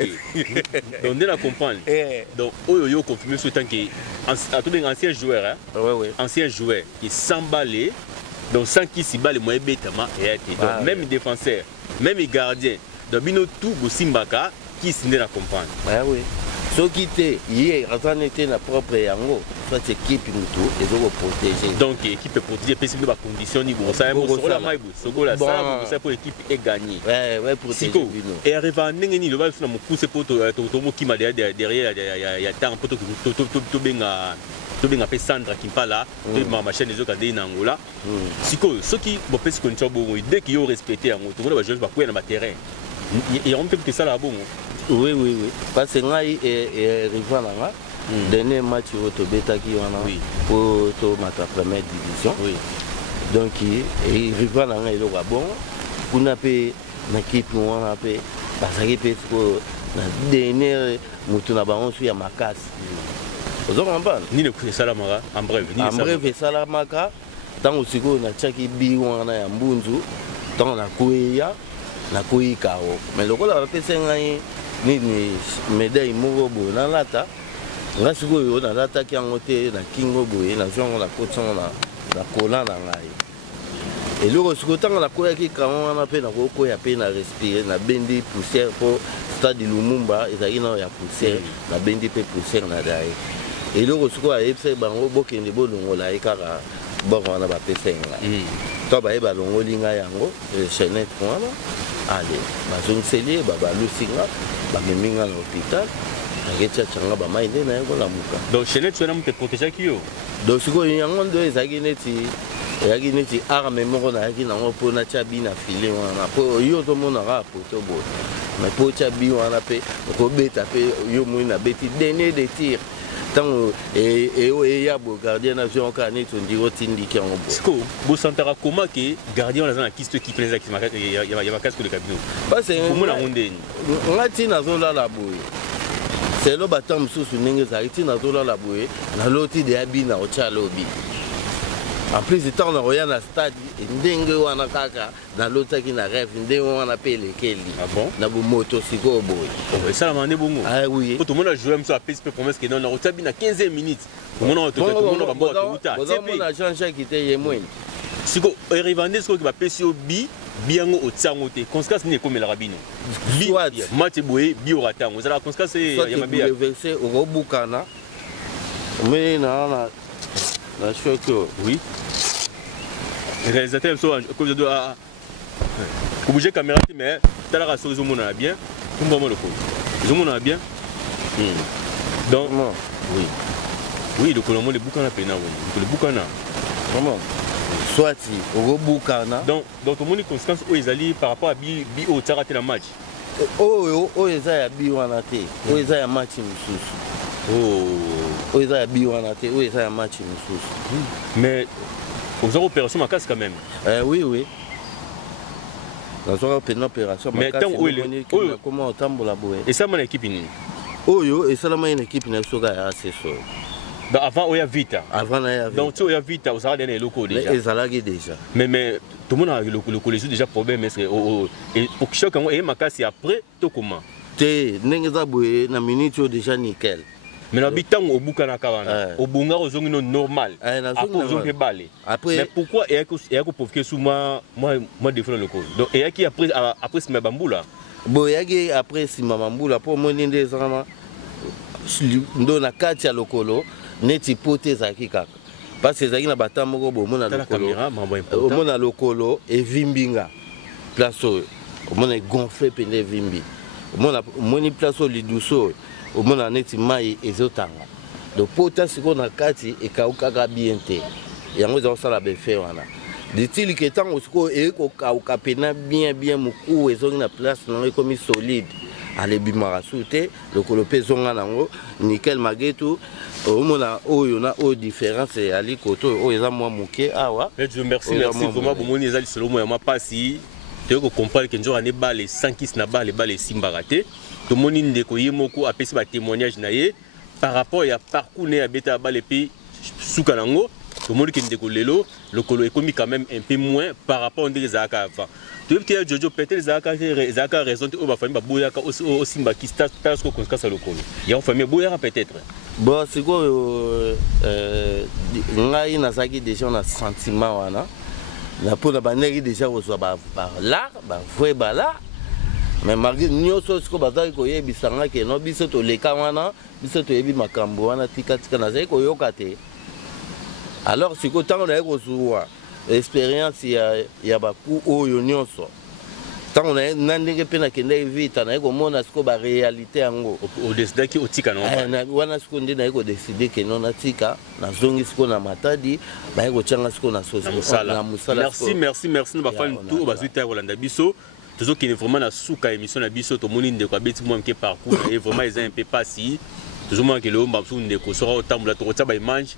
on est à comprendre donc oyo confirmé ce temps que ancien joueur hein ancien joueur qui s'emballe donc sans qui s'y balle moi betama et donc même défenseur même gardien donc bino tout bosimbaka qui s'y na comprendre oui soki te ye razana te na propre yango soit équipe mutu ezo protéger donc équipe protéger pesi ba condition ni bon ça mo la mai sokola ça pour l'équipe est gagné ouais protéger bino et arrive à ndenge ni le ba na mo pousser pour to mo kima derrière ya temps pour to benga pe Sandra Kimpala de ma chaîne les okade na Angola siko soki bo pesi koncho bo dès que yo respecter yango to ba joueur ba kuya na terrain et on peut que ça là bon. Oui. Parce que ngai rival nga dernier match au Tobetaki wana pour ma première division. Oui. Donc rival nga il aura bon. Kuna pe na équipe wana pe basaki pe ko na dernier mutu na bango sur ya makasi. Ozo comprendre? Ni le coup de salamaka en bref. En bref salamaka tango siko na chaki bi wana ya mbunzu tango na kuya na kuikao. Mais lokola pesa ngai nini médaille moko boye nalata nga sikoyo nalataki yango te na kingo boye nazwango na kotiango na kola na ngai eloko sikoyo ntango nakoyaki kango wana mpe nakokoya mpe na respire nabendi poussière mpo stade lumumba ezalaki nao ya poussière nabendi mpe poussière na daye eloko sikoyo ayebisa bango bokende bolongola ye kaka boko wana bapesa ngai to baye balongoli ngai yango chaînette wana ale bazongiseli ye babalusi nga bamemi nga na hôpital aketiachanga bamai nde na ye kolamuka donc chaînette wana moto eprotégeaki yo donc sikoyo yango ndo ezalaki neti arme moko nayaki nango mpo natia bi na file wana po yo tomonaka poto boye mais mpo tia bi wana mpe okobeta mpe yo moi nabeti dernier de tir ntango eya bo gardien nazwi yango kaka neti ondiri otindiki yango boye siko bosantaka koma ke gardien wana aza na kisi to équipe ya makasi koleka bino omona yango ndeni nga ti nazolala boye selo bata mosusu ndenge ezalaki ti nazolala boye naloti deya bina otya lobi en plus ntango nakoya na stade ndenge wana kaka nalotaki na rêve ndenge wana mpe elekeli na bomoto sikoyo boye esalama nde bongo oui po tomona joueur mosu apesi mpe promese ke non nakotya bina 15 minutes omona bamboka touta bozomona jean jacques te ye mweni siko eriva nde sikoyo bapesi yo bi biango au tiango te conséquence ni comme la rabino soit match boye bio ratango ça la conséquence ya mabia verser au bukana mais na choc oui réalisateur so comme de ko bouger caméra mais tala ka so zo mona bien tout bon le coup zo mona bien donc oui oui donc le monde bukana pena oui le bukana vraiment soit au bukana donc tout le monde conséquence où ils allaient par rapport à bi au tsarate la match eza ya bi wana te eza ya match mususu eza ya bi wana te eza ya match mususu mais aux opérations ma casse quand même oui dans une opération mais tant où comment otambola boye et ça mon équipe ni oyo et ça la une équipe na soka ya seso donc avant oya vita avant na ya vita donc tu oya vita aux arrêts des locaux déjà ezalaki déjà mais tout le monde a le collège déjà problème est et pour chacun et ma casse après tout comment te ndenge za boye na minute déjà nickel mais na bitango au bukana kawana au bunga ozongi no normal après ozongi balé après mais pourquoi et que provoquer sous moi défendre le cause donc et qui après sima bambula boyaki après sima bambula pour moni ndezana ndo na kati ya lokolo neti pote zaki kaka parce que zaki na batamoko bo mona lokolo mona lokolo evimbinga place mona gonflé pende vimbi mona moni place liduso mona neti mai ezotanga donc pote siko na kati ekaukaka bien te yango za sala be fait wana dit-il que tant osiko ekokauka pena bien muku ezongi na place na ekomi solide alebimaka su te lokolo mpe ezonga nango nickel magetu omona oyo na oyo différence ali koto oyo eza mwa moke awa merci vraiment bomoni eza lisolo moya mwa pasi toyoko comprendre ke nzora ne bale sankis na bale simbaka te tomoni ndeko ye moko apesi batémoignage na ye par rapport ya parcours ne abeta bale mpe suka nango tomoni ke ndeko lelo lokolo ekomi quand même un peu moins par rapport ndenge ezalaka avant toyebi te jojo peut-être ezalaka raison te oyo bafamille baboyaka osimbaki tala siko conséquence ya lokolo yango famille eboyaka peut-être bon sikoyo ngai nazalaki déjà na sentiment wana na mpona bandeki déjà kozwa balar bavoye balar mais malgré nyonso siko bazalaki koyebisanga ke no biso toleka wana biso toyebi makambo wana tikatika nazalaki koyoka te alors siko ntango naye kozwa expérience ya baku oyo nyonso ntango na ndenge mpe nakendaki vita naye komona siko baréalité yango odesidaki otika wana siko nde naye kodeside keno natika nazongi siko na matadi baye kotyanga siko na mosala merci na bafani tu bazwi ta kolanda biso tozokende vraiment na suka émission na biso tomoni ndeko abeti mwa mke parcours na ye vraiment eza un peu pasi tozomona ke leo mbamsu ndeko soka otambola tokotya baimage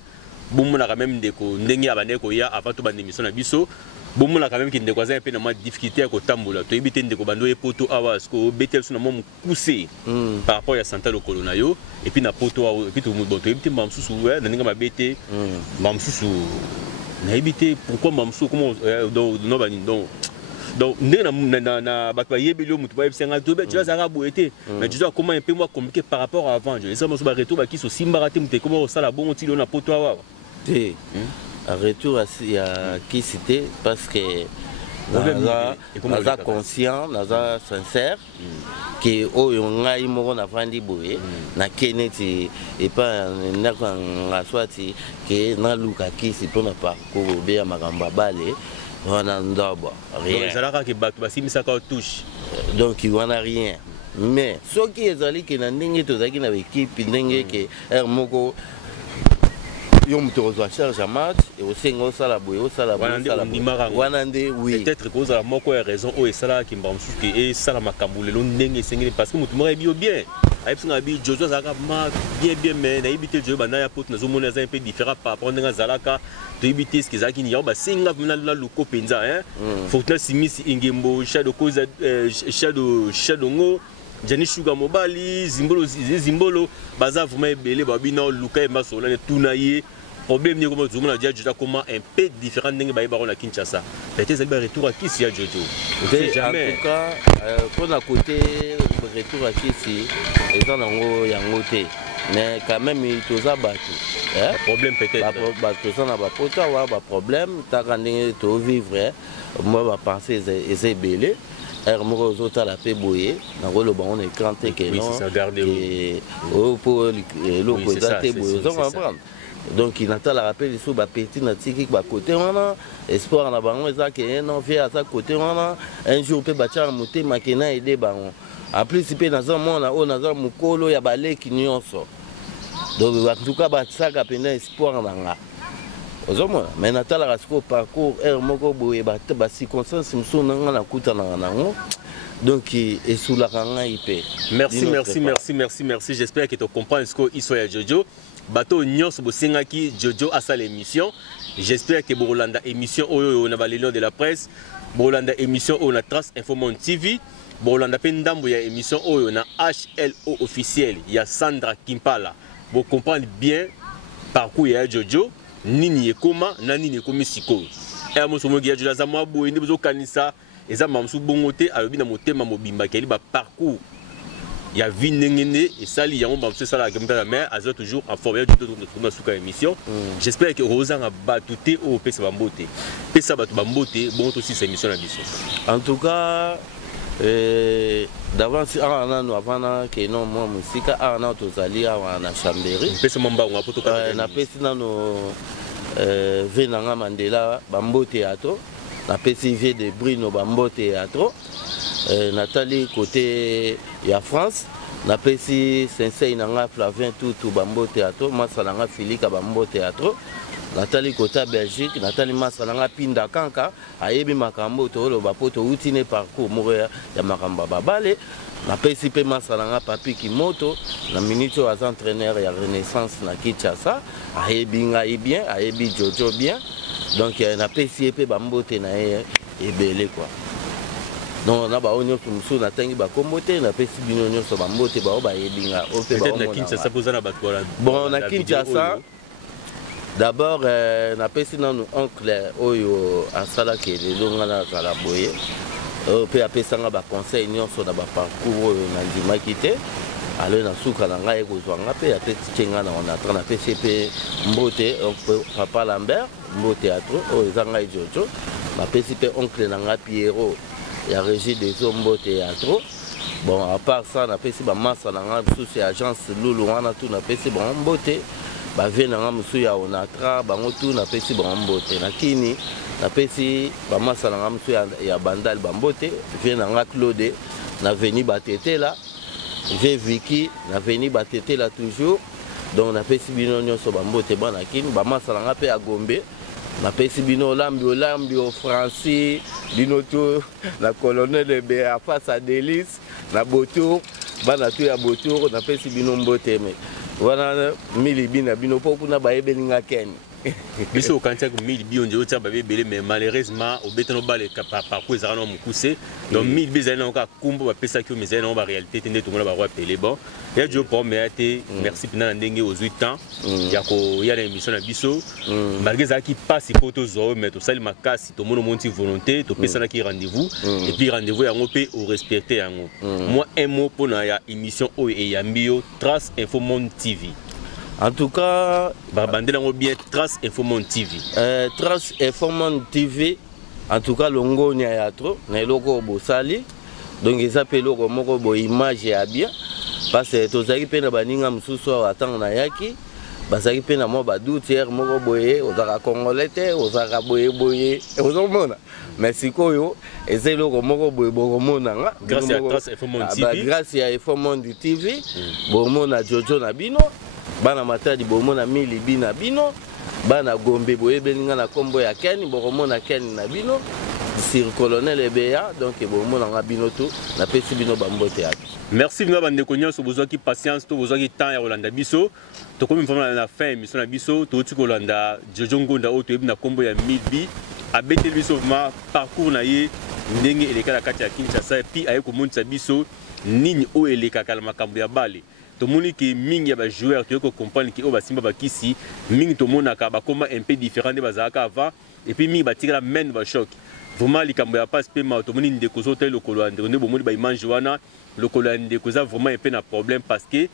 bomona quand même ndeko ndenge ya bandeko ya avant to bandémission na biso bomona quand même ki ndeko aza pe na ma difficulté ya kotambola to ebite ndeko bando e poto awa sko betel suna mo mukuse par rapport ya santé lokolo na yo et puis na poto awa et puis to bon to ebite mbamsusu na ndenge mabete mbamsusu na ebite pourquoi mbamsusu comment no bani donc ndenge na bato bayebeli mutu bayebisenga to be tu vas zaka boete mais tu dois comment un peu moins compliqué par rapport à avant je ça mo ba retour ba ki so simbara te mutu comment ça la bon ti na poto awa te retour à qui c'était parce que naza conscient naza sincère que oyo ngai moko na vandi boye na keneti et pas ndako ngaswati que na luka kisi pona parcours be ya makamba bale wana ndoba rien ezalaka ke bato basimisaka touche donc wana rien mais soki ezali ke na ndenge tozalaki na équipe ndenge ke moko yo mutu kozwa charge ya match et osenga osala boye osala wana nde oui peut-être kozala moko ya raison oyo esalaka mbamsusu ke esala makambo lelo ndenge esengeli parce que mutu moko yebi bien ayebisinga bi jojo azalaka ma bien mais nayebi te jojo banda ya poto nazomona eza un peu différent par rapport ndenge azalaka toyebi te eske ezalaki ni yango basenga na loko mpenza fortuna simisi ingembo shadongo Jani Sugar Mobali, Zimbolo, Baza vraiment ebele babina luka emasola tunaye problème ni comme zomona dia déjà comment un peu différent ndenge ba na Kinshasa. Peut-être ça va retour à Kisi ya Jojo. Jamais. En tout cas, pour la côté retour à Kisi, étant nango yango te. mais quand même il toza bato problème peut-être toza na bapota wa problème taka ndenge to vivre moi ba penser eza ebele moko ozotala mpe boye nakoloba on écran te ke non po eloko eza te boye ozo comprendre donc natala rappel iso bapeti natiki bakote wana espoir na bango eza ke non vie aza kote wana un jour mpe batiaka motema ke na ede bango en plus mpe naza mwana oyo naza mokolo ya baleki nyonso donc en tout cas basaka mpena espoir na nga ozomona mais natalaka sikoyo parcours moko boye bacirconstance mosusu nanga nakutanaka nango donc esulaka ngai mpe merci j'espère que tu comprends ce que iso ya Jojo bato nyonso bosengaki Jojo asala émission j'espère que bolanda émission oyo na balelo de la presse bolanda émission oyo na Trace Info Monde TV bolanda pe ndambo ya émission oyo na HLO officiel ya Sandra Kimpala bo comprendre bien parcours ya Jojo nini ekoma na nini ekomi sikoyo mosomo ya Jojo za mwa boye ndi bozo kanisa eza mamsu bongo te alobi na motema mobimba keli ba parcours ya vie ndengene esali yango mamsu sala akemta la mer azo toujours en forme du tout na suka émission j'espère que rozanga batu te o pesa bambote pesa batu bambote bon to si émission na biso en tout cas d'avance avant que non moi musika ana tozali awa na Chambéry pesa mamba nga poto ka na pesi nano venanga Mandela bambote ato na pesi vie de Bruno bambote ato Nathalie côté ya France na pesi sensei nanga Flavien Tutu bambote ato masalanga Filika bambote ato Nathalie côté Belgique Nathalie masalanga Pinda Kanka ayebi makambo to lo bapoto utine parcours moya ya makamba babale na pesi pe masalanga Papi Kimoto na minute as entraîneur ya Renaissance na Kinshasa ayebi ngai bien ayebi Jojo bien donc na pesi pe bambote na ebele quoi non na ba onyo musu na tangi ba kombote na pesi bino nyonso bambote ba obayebi nga ope ba na Kinshasa poza na batwala bon na Kinshasa d'abord na pesi nanu oncle oyo asala ke lelonga na kala boye pe apesanga ba conseil nyonso na ba parcours oyo na ndimaki te alo na suka na ngai kozwa nga pe apesi kenga na ona tra na pesi pe mbote papa Lambert mbote atro oyo zanga Jojo na pesi pe oncle na nga Pierrot ya régie des hommes théâtre bon à part ça na pesi ba massa na nga sous agence Lulu wana tout na pesi bon mbote ba vena nga musu ya onatra bango tout na pesi bon mbote na kini na pesi ba massa na nga musu ya bandal ba mbote vena nga Claude na veni batete là j'ai Vicky na veni batete là toujours donc na pesi bino nyonso ba mbote bana kini ba massa na nga pe ya Gombe na pesi bino olambi au Francis bino to la colonel de Béa face à Délice na Botour bana to ya Botour na pesi bino mbote me wana milibi na bino po kuna bayebelinga ken biso kantia ko milibi on diyo taba bebele mais malheureusement au betano bale parcours ezana no mukuse donc milibi ezana no ka kumbo ba pesa ki mezana no ba réalité tende to mona ba roi pelé bon ya jo pour meate merci pina ndenge aux 8 ans ya ko ya na émission na biso malgré ça qui passe poto zo mais to sali makasi to mono monti volonté to pesa na ki rendez-vous et puis rendez-vous yango pe au respecter yango moi un mot pour na ya émission o et ya mbio Trace Info Monde TV. En tout cas, bien Trace Info Monde TV. Trace Info Monde TV. En tout cas, longo ni ayatro, na loko bo sali. Donc ils appellent loko moko bo image ya bien. Parce que tozaki pe na baninga mususu atanga na yaki. Bazaki pe na mo ba doutier moko boye, ozaka congolais te, ozaka boye. Ozomona. Mais sikoyo, ezeli loko moko boye bokomona nga. Grâce à Trace Info Monde TV. Grâce à Info Monde TV, bomona Jojo na bino. Bana matadi bomona milibi na bino bana Gombe boyebelinga na kombo ya Ken bokomona Ken na bino sir colonel Ebea donc bomona nga bino tout na pesi bino bambote yaki. Merci bino bande konyo so bozwa ki patience to bozwa ki temps ya Rolanda biso to komi mfama na fin émission na biso to ti kolanda Jojo Ngonda o to na kombo ya milibi abete biso ma parcours na ye ndenge eleka na kati ya Kinshasa et puis aye ko monta biso nini o eleka kala makambo ya bale. To moni ki mingi ya ba joueur to ko comprendre ki o ba simba ba kisi mingi to mona ka ba koma un peu différent de bazaka avant et puis mingi ba tika la main ba choc vraiment likambo ya passe pe ma to moni ndeko zo te lokolo ande ne bo moni ba image wana lokolo ande ko za vraiment un peu na problème parce que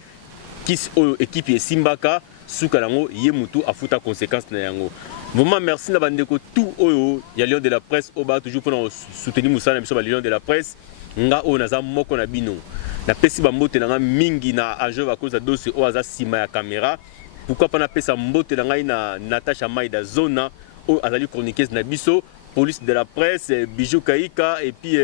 équipe et Simbaka suka nango ye mutu afuta conséquence na yango. Vraiment merci na bandeko tout oyo ya Lion de la presse oba toujours pour soutenir musana biso ba Lion de la presse nga o naza moko na bino. Na pesi ba mbote na mingi na agent ba cause dossier o aza sima ya caméra. Pourquoi pas na pesa mbote na ngai na Natacha Maïda Zona o azali chroniqueuse na biso, police de la presse, Bijou Kaika et puis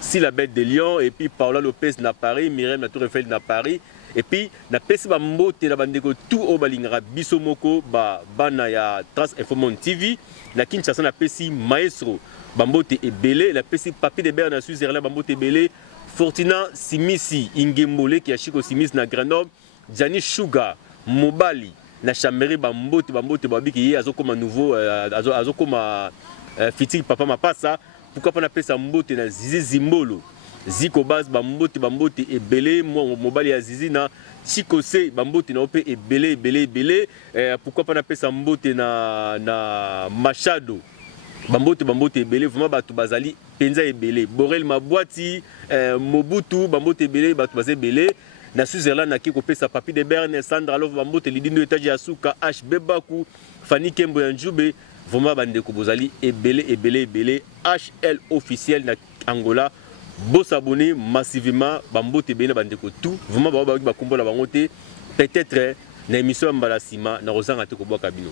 Si la Bête de Lion et puis Paola Lopez na Paris, Myriam na Tour Eiffel na Paris. Et puis, na pesi ba mbote na bandeko tout o balingara biso moko ba bana ya Trace Info Monde TV na Kinshasa na pesi maestro bambote ebele na pesi Papi de Berne na Switzerland bambote ebele Fortina Simisi Ingembole qui a Chico Simis na Grenoble Gianni Sugar Mobali na Chambéry bambote babiki ye azokoma nouveau azokoma Fiti Papa Mapasa. Pourquoi pas na pesa mbote na Zizi Zimbolo Ziko Baz bambote ebele mobali ya Zizi na Chikose bambote na ope ebele pourquoi pas na pesa mbote na Machado bambote ebele vraiment batu bazali penza ebele Borel Mabwati Mobutu bambote ebele batu bazali ebele na Switzerland na ki kopesa Papi de Berne Sandra Love bambote lidindo etaji ya suka HB Baku Fanny Kembo ya Njube vraiment bandeko bozali ebele HL officiel na Angola. Boss abonné massivement bambote bene bandeko tout vraiment ba kombola bango te peut-être na émission Mbalasima na rozanga te ko bwa kabino.